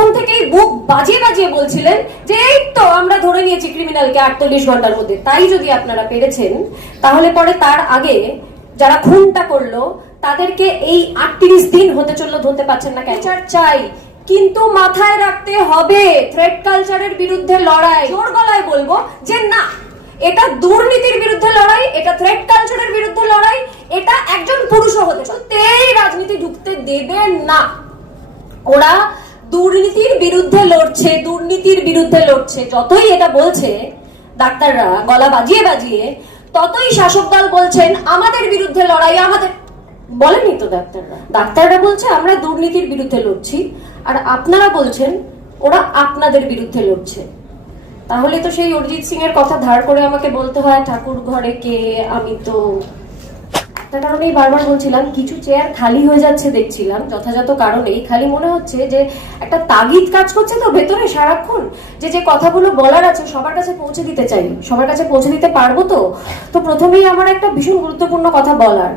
প্রথম থেকেই বুক বাজিয়ে বাজিয়ে বলছিলেন যে এই তো আমরা ধরে নিয়েছি ক্রিমিনালকে 48 ঘন্টার মধ্যে। তাই যদি আপনারা পেরেছেন, তাহলে পরে তার আগে যারা খুনটা করলো তাদেরকে এই 38 দিন হতে চললো ধরতে পারছেন না। বিচার চাই, কিন্তু মাথায় রাখতে হবে থ্রেট কালচারের বিরুদ্ধে লড়াই। জোর গলায় বলবো যে না, এটা দুর্নীতির বিরুদ্ধে লড়াই, এটা থ্রেট কালচারের বিরুদ্ধে লড়াই, এটা একজন পুরুষও হতে সত্যিই রাজনীতি ঢুকতে দেবেন না। ওরা দুর্নীতির বিরুদ্ধে লড়ছে, দুর্নীতির বিরুদ্ধে লড়ছে। যতই এটা বলছে ডাক্তাররা গলা বাজিয়ে বাজিয়ে, ততই শাসক দল বলছেন আমাদের বিরুদ্ধে লড়াই, আমাদের। বলেনি তো ডাক্তাররা বলছে আমরা দুর্নীতির বিরুদ্ধে লড়ছি, আর আপনারা বলছেন ওরা আপনাদের বিরুদ্ধে লড়ছে। তাহলে তো সেই অরিজিৎ সিং এর কথা ধার করে আমাকে বলতে হয় ঠাকুর ঘরে কে, আমি তো একটা কারণেই বারবার বলছিলাম কিছু চেয়ার খালি হয়ে যাচ্ছে দেখছিলাম, যথাযথ কারণেই। খালি মনে হচ্ছে যে একটা তাগিদ কাজ করছে তো ভেতরে সারাক্ষণ, যে যে কথাগুলো বলার আছে সবার কাছে পৌঁছে দিতে চাই, সবার কাছে পৌঁছে দিতে পারবো তো। তো প্রথমেই আমার একটা ভীষণ গুরুত্বপূর্ণ কথা বলার,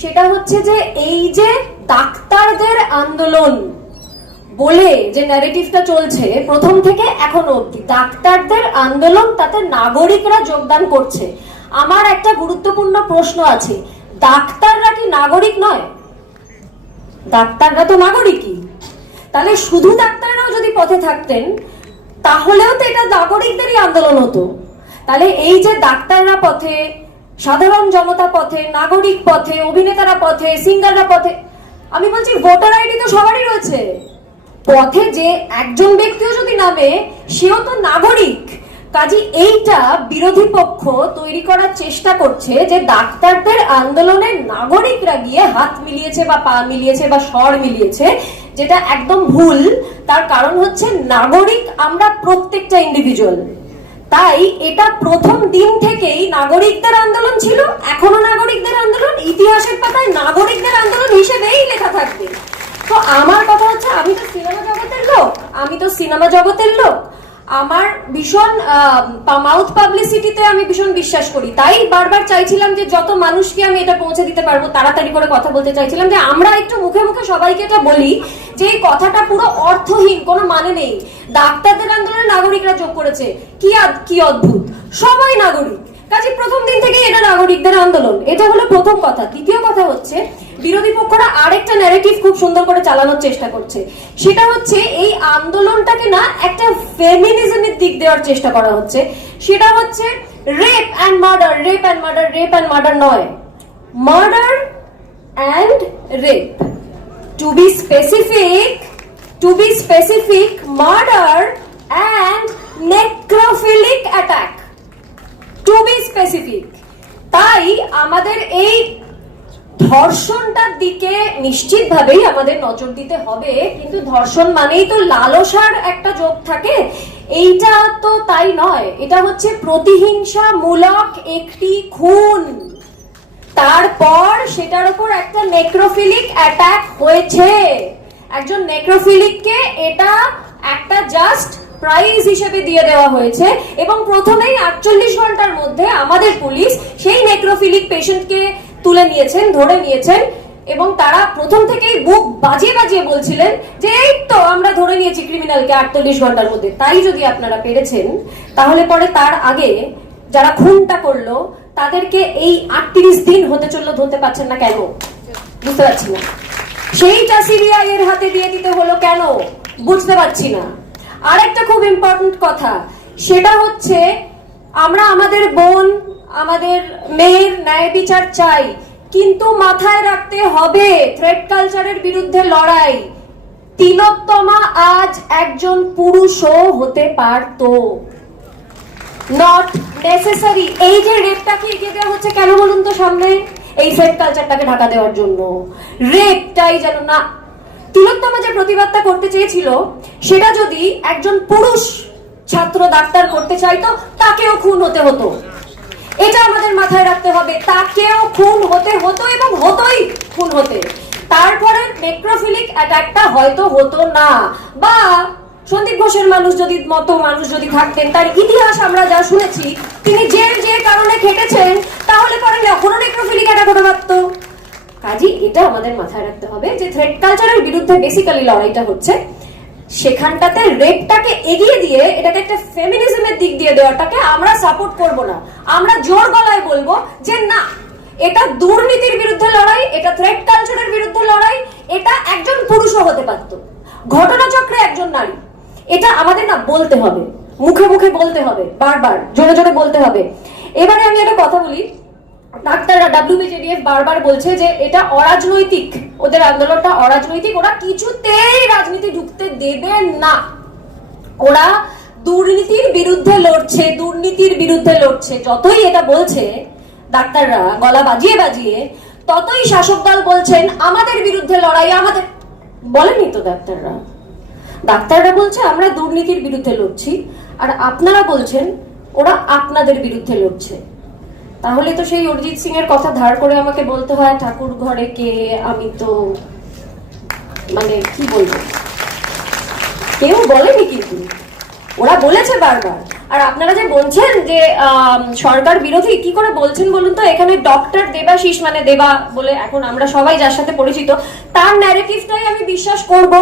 সেটা হচ্ছে যে এই যে ডাক্তারদের আন্দোলন বলে যে ন্যারেটিভটা চলছে প্রথম থেকে এখনো অবধি, ডাক্তারদের আন্দোলন, তাতে নাগরিকরা যোগদান করছে। আমার একটা গুরুত্বপূর্ণ প্রশ্ন আছে, ডাক্তাররা কি নাগরিক নয়? ডাক্তাররা তো নাগরিকই। তাহলে শুধু ডাক্তাররাও যদি পথে থাকতেন তাহলেও তো এটা নাগরিকদেরই আন্দোলন হতো। তাহলে এই যে ডাক্তাররা পথে, সাধারণ জনতা পথে, নাগরিক পথে, অভিনেতারা পথে, সিঙ্গাররা পথে, আমি বলছি ভোটার আইডি তো সবারই রয়েছে। পথে যে একজন ব্যক্তিও যদি নামে সেও তো নাগরিক। কাজে এইটা বিরোধী পক্ষ তৈরি করার চেষ্টা করছে যে ডাক্তারদের আন্দোলনে নাগরিকরা গিয়ে হাত মিলিয়েছে বা পা মিলিয়েছে বা স্বর মিলিয়েছে, যেটা একদম ভুল। তার কারণ হচ্ছে নাগরিক আমরা প্রত্যেকটা ইন্ডিভিজুয়াল। তাই এটা প্রথম দিন থেকেই নাগরিকদের আন্দোলন ছিল, এখনো নাগরিকদের আন্দোলন, ইতিহাসের পাতায় নাগরিকদের আন্দোলন হিসেবেই লেখা থাকবে। তো আমার কথা হচ্ছে, আমি তো সিনেমা জগতের লোক, আমার ভীষণ মাউথ পাবলিসিটিতে আমি ভীষণ বিশ্বাস করি। তাই বারবার চাইছিলাম যে যত মানুষকে আমি এটা পৌঁছে দিতে পারবো তাড়াতাড়ি করে কথা বলতে চাইছিলাম, যে আমরা একটু মুখে মুখে সবাইকে এটা বলি যে এই কথাটা পুরো অর্থহীন, কোনো মানে নেই। ডাক্তারদের আন্দোলনে নাগরিকরা যোগ করেছে, কি অদ্ভুত, সবাই নাগরিক। কাজে প্রথম দিন থেকে এটা নাগরিকদের আন্দোলন, এটা হলো প্রথম কথা। দ্বিতীয় কথা হচ্ছে, বিরোধী পক্ষরা আরেকটা ন্যারেটিভ খুব সুন্দর করে চালানোর চেষ্টা করছে, সেটা হচ্ছে এই আন্দোলনটাকে না একটা ফেমিনিজমের দিক দেওয়ার চেষ্টা করা হচ্ছে। সেটা হচ্ছে rape and murder, rape and murder, rape and murder নয়, murder and rape. To be specific, murder and necrophilic attack, to be specific. তাই আমাদের এই ধর্ষণটার দিকে নিশ্চিতভাবেই আমাদের নজর দিতে হবে, কিন্তু ধর্ষণ মানেই তো লালসার একটা যোগ থাকে, এইটা তো তাই নয়। এটা হচ্ছে প্রতিহিংসামূলক একটি খুন, তারপর সেটার উপর একটা নেক্রোফিলিক অ্যাটাক হয়েছে। একজন নেক্রোফিলিককে এটা একটা জাস্ট প্রাইজ হিসেবে দিয়ে দেওয়া হয়েছে, এবং প্রথমেই 48 ঘন্টার মধ্যে আমাদের পুলিশ সেই নেক্রোফিলিক পেশেন্টকে তুলে নিয়েছেন, ধরে নিয়েছেন, এবং তারা প্রথম থেকেই বুক বাজিয়ে বাজিয়ে বলছিলেন যে এই তো আমরা ধরে নিয়েছি ক্রিমিনালকে 48 ঘন্টার মধ্যে। তাই যদি আপনারা পেরেছেন, তাহলে পরে তার আগে যারা খুনটা করলো তাদেরকে এই 38 দিন হতে চললো ধরতে পারছেন না কেন? বুঝতে পারছি না। সেইটা সিবিআই এর হাতে দিয়ে দিতে হলো কেন? বুঝতে পারছি না। আরেকটা খুব ইম্পর্টেন্ট কথা, সেটা হচ্ছে আমরা আমাদের বোন, আমাদের মেয়ের ন্যায় বিচার চাই, কিন্তু মাথায় রাখতে হবে থ্রেট কালচারের বিরুদ্ধে লড়াই। তিলোত্তমা আজ একজন পুরুষও হতে পারতো, নট নেসেসারি। এই যে রেপটাকে এগিয়ে দেওয়া হচ্ছে কেন বলুন তো সামনে? এই থ্রেট কালচারটাকে ঢাকা দেওয়ার জন্য। রেপটাই যেন না, তিলোত্তমা যে প্রতিবাদটা করতে চেয়েছিল সেটা যদি একজন পুরুষ ছাত্র ডাক্তার করতে চাইতো, তাকেও খুন হতে হতো। এটা আমাদের মাথায় রাখতে হবে, তাকেও খুন হতে হতো এবং হতোই খুন হতে। তারপরে নেক্রোফিলিক অ্যাটাকটা হয়তো হতো না, বা সন্দীপ ঘোষের মানুষ যদি থাকতেন, তার ইতিহাস আমরা যা শুনেছি, তিনি যে কারণে খেটেছেন, তাহলে পরে এখনো নেক্রোফিলিক অ্যাটাক হতে পারতো। কাজে এটা আমাদের মাথায় রাখতে হবে যে থ্রেট কালচারের বিরুদ্ধে বেসিক্যালি লড়াইটা হচ্ছে সেখানটাতে রেপটাকে এগিয়ে দিয়ে এটাকে একটা ফেমিনিজমের দিক দিয়ে দেওয়াটাকে আমরা সাপোর্ট করব না। আমরা জোর গলায় বলবো যে না, এটা দুর্নীতির বিরুদ্ধে লড়াই, এটা থ্রেট কালচারের বিরুদ্ধে লড়াই, এটা একজন পুরুষও হতে পারত, ঘটনাচক্রে একজন নারী। এটা আমাদের না বলতে হবে, মুখে মুখে বলতে হবে, বারবার জোরে জোরে বলতে হবে। এবারে আমি একটা কথা বলি, ডাক্তাররা WBJDF বারবার বলছে যে এটা অরাজনৈতিক, ওদের আন্দোলনটা অরাজনৈতিক, ওরা কিছুতেই রাজনীতি ঢুকতে দেবে না, ওরা দুর্নীতির বিরুদ্ধে লড়ছে, দুর্নীতির বিরুদ্ধে লড়ছে। যতই এটা বলছে ডাক্তাররা গলা বাজিয়ে বাজিয়ে, ততই শাসক দল বলছেন আমাদের বিরুদ্ধে লড়াই, আমাদের। বলেনি তো ডাক্তাররা, ডাক্তাররা বলছে আমরা দুর্নীতির বিরুদ্ধে লড়ছি, আর আপনারা বলছেন ওরা আপনাদের বিরুদ্ধে লড়ছে। তাহলে তো সেই অরিজিৎ সিং এর কথা ধার করে আমাকে বলতে হয় ঠাকুর ঘরে কে, আমি তো মানে কি বলবো, কেউ বলেনি, কিন্তু ওরা বলেছে বারবার। আর আপনারা যে বলছেন যে সরকার বিরোধী, কি করে বলছেন বলুন তো? এখানে ডক্টর দেবাশিস, মানে দেবা বলে এখন আমরা সবাই যার সাথে পরিচিত, তার ন্যারেটিভটাই আমি বিশ্বাস করব,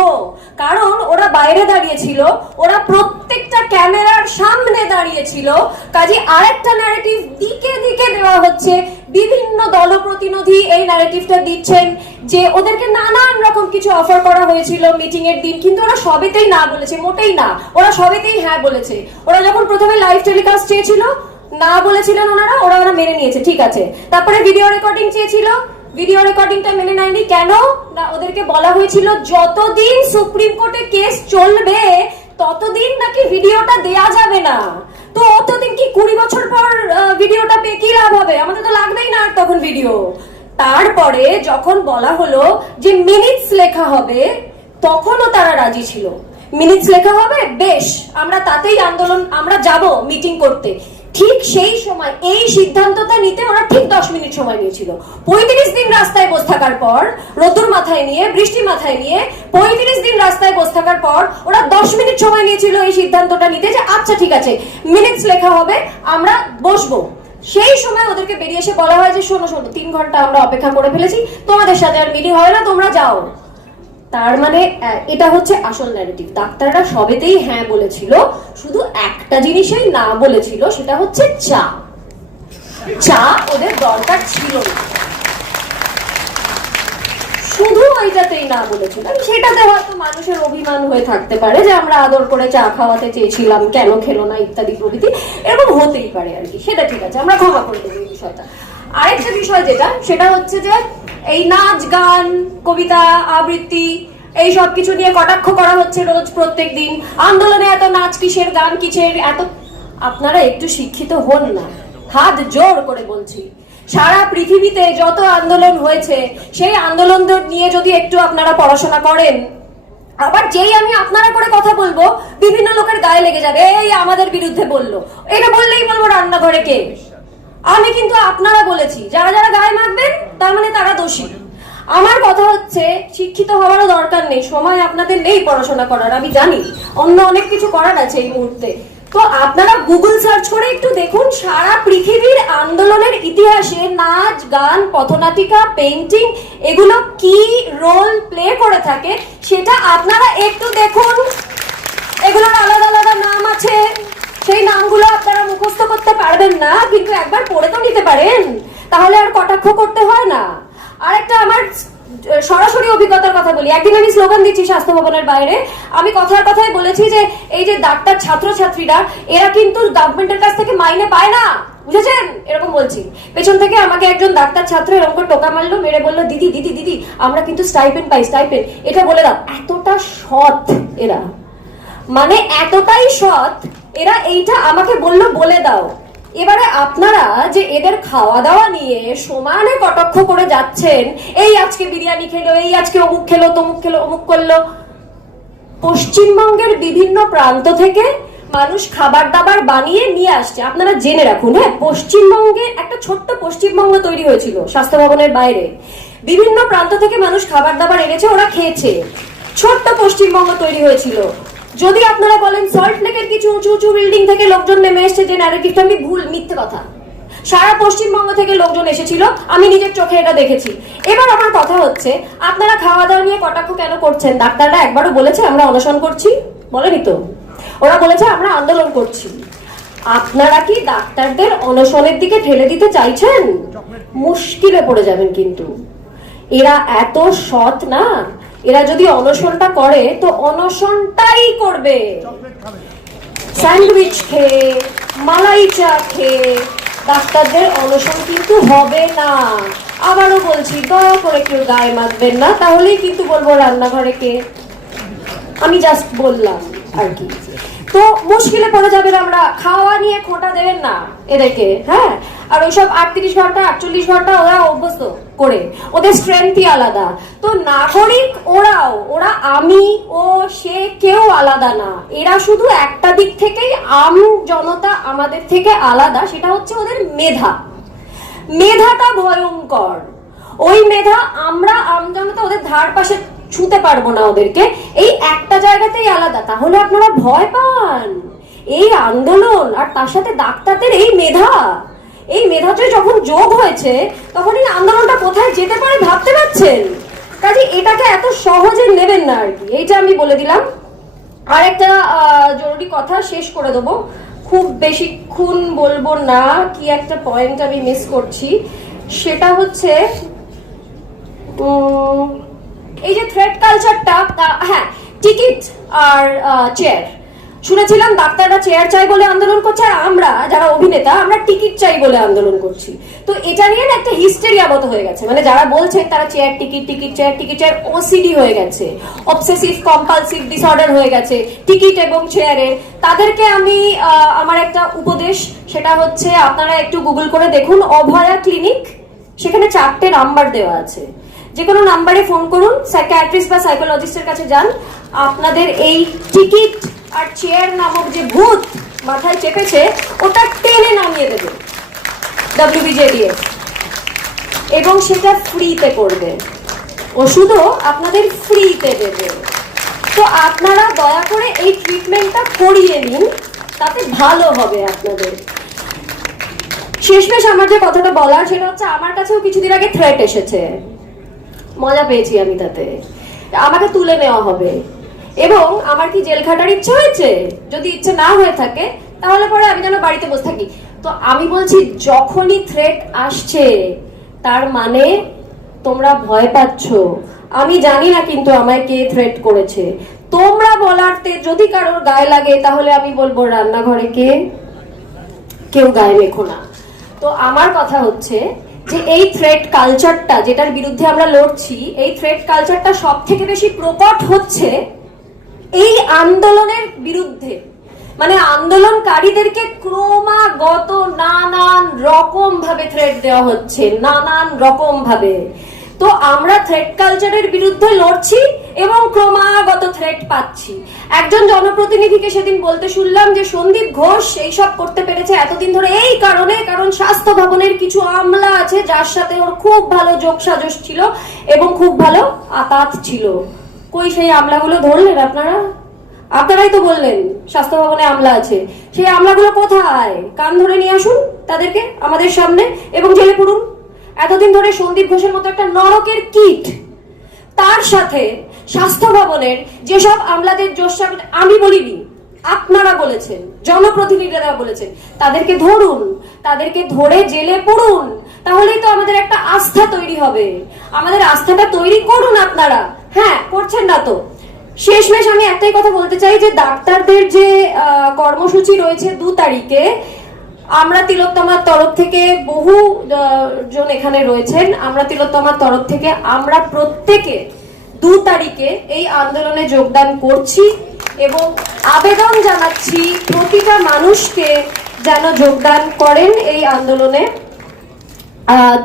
কারণ ওরা বাইরে দাঁড়িয়েছিল, ওরা প্রত্যেকটা ক্যামেরার সামনে দাঁড়িয়েছিল। কাজে আরেকটা ন্যারেটিভ দিকে দিকে দেওয়া হচ্ছে, বিভিন্ন দলপ্রতিনিধি এই ন্যারেটিভটা দিচ্ছেন যে ওদেরকে নানান রকম কিছু অফার করা হয়েছিল মিটিং এর দিন, কিন্তু ওরা সবেতেই না বলেছে, মোটেই না, ওরা সবেতেই হ্যাঁ বলেছে। ওরা যখন প্রথমে লাইভ টেলিকাস্ট চেয়েছিল, না বলেছিলেন ওরা মেনে নিয়েছে, ঠিক আছে। তারপরে ভিডিও রেকর্ডিং চেয়েছিল, ভিডিও রেকর্ডিংটা মেনে নেয়নি। কেন না, ওদেরকে বলা হয়েছিল যতদিন সুপ্রিম কোর্টে কেস চলবে ততদিন নাকি ভিডিওটা দেয়া যাবে না। তো অতদিন কি 20 বছর পর ভিডিওটা পেয়ে কি লাভ হবে? আমাদের তো লাগবেই না আর তখন ভিডিও। তারপরে যখন বলা হলো যে মিনিটস লেখা হবে, তখনও তারা রাজি ছিল। মিনিটস লেখা হবে, বেশ, আমরা তাতেই আন্দোলন, আমরা যাব মিটিং করতে। ঠিক সেই সময় এই সিদ্ধান্তটা নিতে ওরা ঠিক 10 মিনিট সময় নিয়েছিল। 35 দিন রাস্তায় বসে থাকার পর, রোদ্দুর মাথায় নিয়ে, বৃষ্টি মাথায় নিয়ে 35 দিন রাস্তায় বসে থাকার পর ওরা 10 মিনিট সময় নিয়েছিল এই সিদ্ধান্তটা নিতে যে আচ্ছা ঠিক আছে, মিনিটস লেখা হবে, আমরা বসবো। সেই সময় ওদেরকে বেরিয়ে এসে বলা হয় যে শোনো 3 ঘন্টা আমরা অপেক্ষা করে ফেলেছি, তোমাদের সাথে আর মিটিং হবে না, তোমরা যাও। তার মানে এটা হচ্ছে আসল ন্যারেটিভ। ডাক্তাররা সবেতেই হ্যাঁ বলেছিল, শুধু একটা জিনিসেই না বলেছিল, সেটা হচ্ছে চা। চা ওদের দরকার ছিল না, শুধু ওইটাতেই না বলেছিল। সেটাতে হয়তো মানুষের অভিমান হয়ে থাকতে পারে যে আমরা আদর করে চা খাওয়াতে চেয়েছিলাম, কেন খেলো না, ইত্যাদি প্রভৃতি, এরকম হতেই পারে আর কি। সেটা ঠিক আছে, আমরা ক্ষমা করে দেবো এই বিষয়টা। আরেকটা বিষয় যেটা, সেটা হচ্ছে যে এই নাচ গান কবিতা আবৃত্তি এই সব কিছু নিয়ে কটাক্ষ করা হচ্ছে রোজ প্রত্যেক দিন। আন্দোলনে এত নাচ কিসের, গান কিসের, এত। আপনারা একটু শিক্ষিত হন না, হাত জোর করে বলছি। সারা পৃথিবীতে যত আন্দোলন হয়েছে সেই আন্দোলন নিয়ে যদি একটু আপনারা পড়াশোনা করেন, আবার যেই আমি আপনারা করে কথা বলবো বিভিন্ন লোকের গায়ে লেগে যাবে, এই আমাদের বিরুদ্ধে বললো, এটা বললেই বলবো রান্নাঘরে কে। আমি কিন্তু আপনারা বলেছি, যারা যারা গায়ে মাখবেন তার মানে তারা দোষী। আমার কথা হচ্ছে শিক্ষিত হওয়ারও দরকার নেই, সময় আপনাদের নেই পড়াশোনা করার, আমি জানি, অন্য অনেক কিছু করার আছে এই মুহূর্তে। তো আপনারা গুগল সার্চ করে একটু দেখুন সারা পৃথিবীর আন্দোলনের ইতিহাসে নাচ গান পথনাটিকা পেইন্টিং এগুলো কি রোল প্লে করে থাকে, সেটা আপনারা একটু দেখুন। এগুলোর আলাদা আলাদা নাম আছে, সেই নামগুলো আপনারা মুখস্থ করতে পারবেন না, কিন্তু একবার পড়ে তো নিতে পারেন, তাহলে আর কটাক্ষ করতে হয় না। আরেকটা আমার সরাসরি অভিজ্ঞতার কথা বলি। একদিন আমি স্লোগান দিচ্ছি স্বাস্থ্য ভবনের বাইরে, আমি কথায় বলেছি যে এই যে ডাক্তার ছাত্রছাত্রীরা এরা কিন্তু গভর্নমেন্টের কাছ থেকে মাইনে পায় না, বুঝেছেন, এরকম বলছি। পেছন থেকে আমাকে একজন ডাক্তার ছাত্র এরকম করে টোকা মারলো, মেরে বললো দিদি দিদি দিদি আমরা কিন্তু স্টাইপেন্ড পাই, স্টাইপেন্ড, এটা বলে দাও। এতটা সৎ এরা, মানে এতটাই সৎ এরা, এইটা আমাকে বললো বলে দাও। এবারে আপনারা যে এদের খাওয়া দাওয়া নিয়ে সমানে কটাক্ষ করে যাচ্ছেন, এই আজকে বিরিয়ানি খেলো, এই আজকে অমুক খেলো, তমুক খেলো, অমুক করলো। পশ্চিমবঙ্গের বিভিন্ন প্রান্ত থেকে মানুষ খাবার দাবার বানিয়ে নিয়ে আসছে, আপনারা জেনে রাখুন। হ্যাঁ, পশ্চিমবঙ্গে একটা ছোট্ট পশ্চিমবঙ্গ তৈরি হয়েছিল স্বাস্থ্য ভবনের বাইরে, বিভিন্ন প্রান্ত থেকে মানুষ খাবার দাবার এনেছে, ওরা খেয়েছে, ছোট্ট পশ্চিমবঙ্গ তৈরি হয়েছিল। যদি আপনারা বলেন সল্ট লেকের কিছু উঁচু উঁচু বিল্ডিং থেকে লোকজন নেমে এসছে, যে ন্যারেটিভটা আমি ভুল, মিথ্যে কথা। সারা পশ্চিমবঙ্গ থেকে লোকজন এসেছিল, আমি নিজের চোখে এটা দেখেছি। এবার আমার কথা হচ্ছে, আপনারা খাওয়া দাওয়া নিয়ে কটাক্ষ কেন করছেন? ডাক্তাররা একবারও বলেছে আমরা অনশন করছি? বলেনি তো। ওরা বলেছে আমরা আন্দোলন করছি। আপনারা কি ডাক্তারদের অনশনের দিকে ঠেলে দিতে চাইছেন? মুশকিলে পড়ে যাবেন কিন্তু। এরা এত সৎ না, এরা যদি অনশনটা করে তো অনশনটাই করবে, স্যান্ডউইচ খেয়ে, মালাই চা খেয়ে। ডাক্তারদের অনশন কিন্তু হবে না। আবারও বলছি, দয়া করে কেউ গায়ে মাখবেন না, তাহলেই কিন্তু বলবো রান্নাঘরে কে। আমি জাস্ট বললাম আর কি। তো মুশকিলে পড়ে যাবেন আমরা। খাওয়া নিয়ে খোঁটা দেবেন না এদেরকে, হ্যাঁ। আর ওইসব 38 ঘন্টা 48 ঘন্টা ওরা অভ্যস্ত করে, ওদের স্ট্রেংথই আলাদা। তো নাগরিক ওরা আমি ও সে কেউ আলাদা না। এরা শুধু একটা দিক থেকেই আম জনতা আমাদের থেকে আলাদা, সেটা হচ্ছে ওদের মেধা। মেধাটা ভয়ঙ্কর। ওই মেধা আমরা আম জনতা ওদের ধার পাশে ছুঁতে পারবো না ওদেরকে। এই একটা জায়গাতেই আলাদা। তাহলে আপনারা ভয় পান এই আন্দোলন আর তার সাথে ডাক্তারদের এই মেধা। এই মেধাটা যখন যোগ হয়েছে তখন এই আন্দোলনটা কোথায় যেতে পারে ভাবতে পারছেন? কাজে এটাকে এত সহজে নেবেন না আর কি। এইটা আমি বলে দিলাম। আর একটা জরুরি কথা শেষ করে দেবো, খুব বেশিক্ষণ বলবো না। কি একটা পয়েন্ট আমি মিস করছি, সেটা হচ্ছে এই যে থ্রেড কালচারটা। হ্যাঁ, টিকিট আর চেয়ার। শুনেছিলাম ডাক্তাররা চেয়ার চাই বলে আন্দোলন করছে, আর আমরা যারা অভিনেতা আমরা টিকিট চাই বলে আন্দোলন করছি। তো এটা নিয়ে না একটা হিস্টেরিয়া মতো হয়ে গেছে। মানে যারা বলছে তারা chair ticket, ticket chair, ticket chair, OCD হয়ে গেছে, অবসেসিভ কম্পালসিভ ডিসঅর্ডার হয়ে গেছে টিকিট এবং চেয়ারের। তাদেরকে আমি আমার একটা উপদেশ, সেটা হচ্ছে আপনারা একটু গুগল করে দেখুন, অভয়া ক্লিনিক। সেখানে 4টে নাম্বার দেওয়া আছে, যে কোনো নাম্বারে ফোন করুন, সাইকিয়াট্রিস্ট বা সাইকোলজিস্টের কাছে যান। আপনাদের এই টিকিট আর চেয়ার নামক যে ভূত মাথায় চেপেছে ওটা টেনে নামিয়ে দেবে WBJDF, এবং সেটা ফ্রিতে করবে। ওষুধও আপনাদের ফ্রিতে দেবে। তো আপনারা দয়া করে এই ট্রিটমেন্টটা করিয়ে নিন, তাতে ভালো হবে আপনাদের। শেষমেশ আমার যে কথাটা বলার সেটা হচ্ছে, আমার কাছেও কিছুদিন আগে থ্রেট এসেছে, মজা পেয়েছি আমি তাতে। আমাকে তুলে নেওয়া হবে, এবং আমার কি জেল খাটার ইচ্ছে হয়েছে? যদি ইচ্ছে না হয়ে থাকে তাহলে পরে আমি যেন বাড়িতে বসে থাকি। তো আমি বলছি, যখনই থ্রেট আসছে তার মানে তোমরা ভয় পাচ্ছ। আমি জানি না কিন্তু আমায় কে থ্রেট করেছে। তোমরা বলারতে যদি কারোর গায়ে লাগে তাহলে আমি বলবো রান্নাঘরে কে, কেউ গায়ে মেখো না। তো আমার কথা হচ্ছে যে এই থ্রেট কালচারটা যেটার বিরুদ্ধে আমরা লড়ছি, এই থ্রেট কালচারটা সব থেকে বেশি প্রকট হচ্ছে এই আন্দোলনের বিরুদ্ধে। মানে আন্দোলনকারীদেরকে ক্রমাগত নানান রকম ভাবে থ্রেট দেওয়া হচ্ছে, নানান রকম ভাবে। তো আমরা থ্রেট কালচারের বিরুদ্ধে লড়ছি এবং ক্রমাগত থ্রেট পাচ্ছি। একজন জনপ্রতিনিধিকে সেদিন বলতে শুনলাম যে সন্দীপ ঘোষ এইসব করতে পেরেছে এতদিন ধরে এই কারণে, কারণ স্বাস্থ্য ভবনের কিছু আমলা আছে যার সাথে ওর খুব ভালো যোগসাজশ ছিল এবং খুব ভালো আতাত ছিল। কই সেই আমলাগুলো ধরলেন আপনারা? আপনারাই তো বললেন স্বাস্থ্য ভবনে আমলা আছে। সেই আমলাগুলো কোথায়? কান ধরে নিয়ে আসুন তাদেরকে আমাদের সামনে এবং জেলে পুরুন। এতদিন ধরে সন্দীপ ঘোষের মতো একটা নরকের কীট, তার সাথে স্বাস্থ্য ভবনের যেসব আমলাদের জোশা, আমি বলিনি, আপনারা বলেছেন, জনপ্রতিনিধিরা বলেছেন, তাদেরকে ধরুন, তাদেরকে ধরে জেলে পুরুন। তাহলেই তো আমাদের একটা আস্থা তৈরি হবে। আমাদের আস্থাটা তৈরি করুন আপনারা। হ্যাঁ, করছেন না তো। শেষমেশ আমি একটাই কথা বলতে চাই যে ডাক্তারদের যে কর্মসূচি রয়েছে 2 তারিখে, আমরা তিলোত্তমার তরফ থেকে, বহু জন এখানে রয়েছেন, আমরা তিলোত্তমার তরফ থেকে আমরা প্রত্যেকে 2 তারিখে এই আন্দোলনে যোগদান করছি এবং আবেদন জানাচ্ছি প্রতিটা মানুষকে যেন যোগদান করেন এই আন্দোলনে।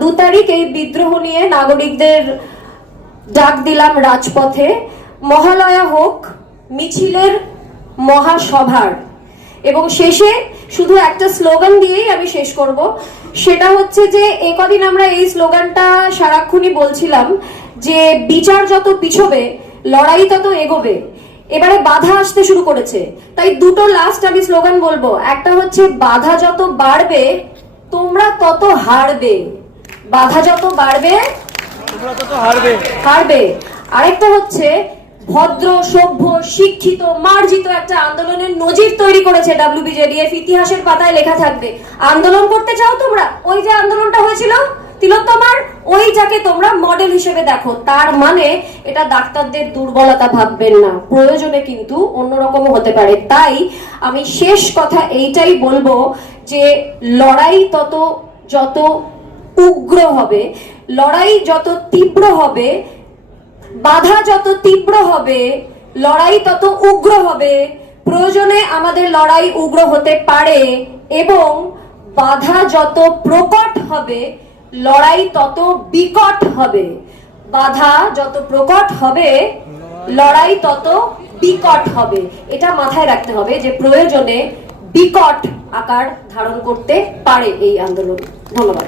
2 তারিখ এই বিদ্রোহ নিয়ে নাগরিকদের ডাক দিলাম রাজপথে। মহালয়া হোক মিছিলের, মহাসভার, এবং শেষে শুধু একটা স্লোগান দিয়েই আমি শেষ করব। সেটা হচ্ছে যে একদিন আমরা এই স্লোগানটা সারাক্ষণই বলছিলাম যে বিচার যত পিছবে লড়াই তত এগোবে। এবারে বাধা আসতে শুরু করেছে, তাই দুটো লাস্ট আমি স্লোগান বলবো। একটা হচ্ছে বাধা যত বাড়বে তোমরা তত হারবে, বাধা যত বাড়বে তোমরা তত হারবে। হারবে। আরেকটা হচ্ছে ভদ্র, সভ্য, শিক্ষিত, মার্জিত একটা আন্দোলনের নজির তৈরি করেছে WBJDF, ইতিহাসের পাতায় লেখা থাকবে। আন্দোলন করতে চাও তোমরা? ওই যে আন্দোলনটা হয়েছিল তিলোত্তমার, ওই যাকে তোমরা মডেল হিসেবে দেখো। তার মানে এটা ডাক্তারদের দুর্বলতা ভাববেন না, প্রয়োজনে কিন্তু অন্যরকম হতে পারে। তাই আমি শেষ কথা এইটাই বলবো যে লড়াই যত উগ্র হবে, লড়াই যত তীব্র হবে, বাধা যত তীব্র হবে, লড়াই তত উগ্র হবে। প্রয়োজনে আমাদের লড়াই উগ্র হতে পারে, এবং বাধা যত প্রকট হবে, লড়াই তত বিকট হবে। বাধা যত প্রকট হবে, লড়াই তত বিকট হবে। এটা মাথায় রাখতে হবে যে প্রয়োজনে বিকট আকার ধারণ করতে পারে এই আন্দোলন। ধন্যবাদ।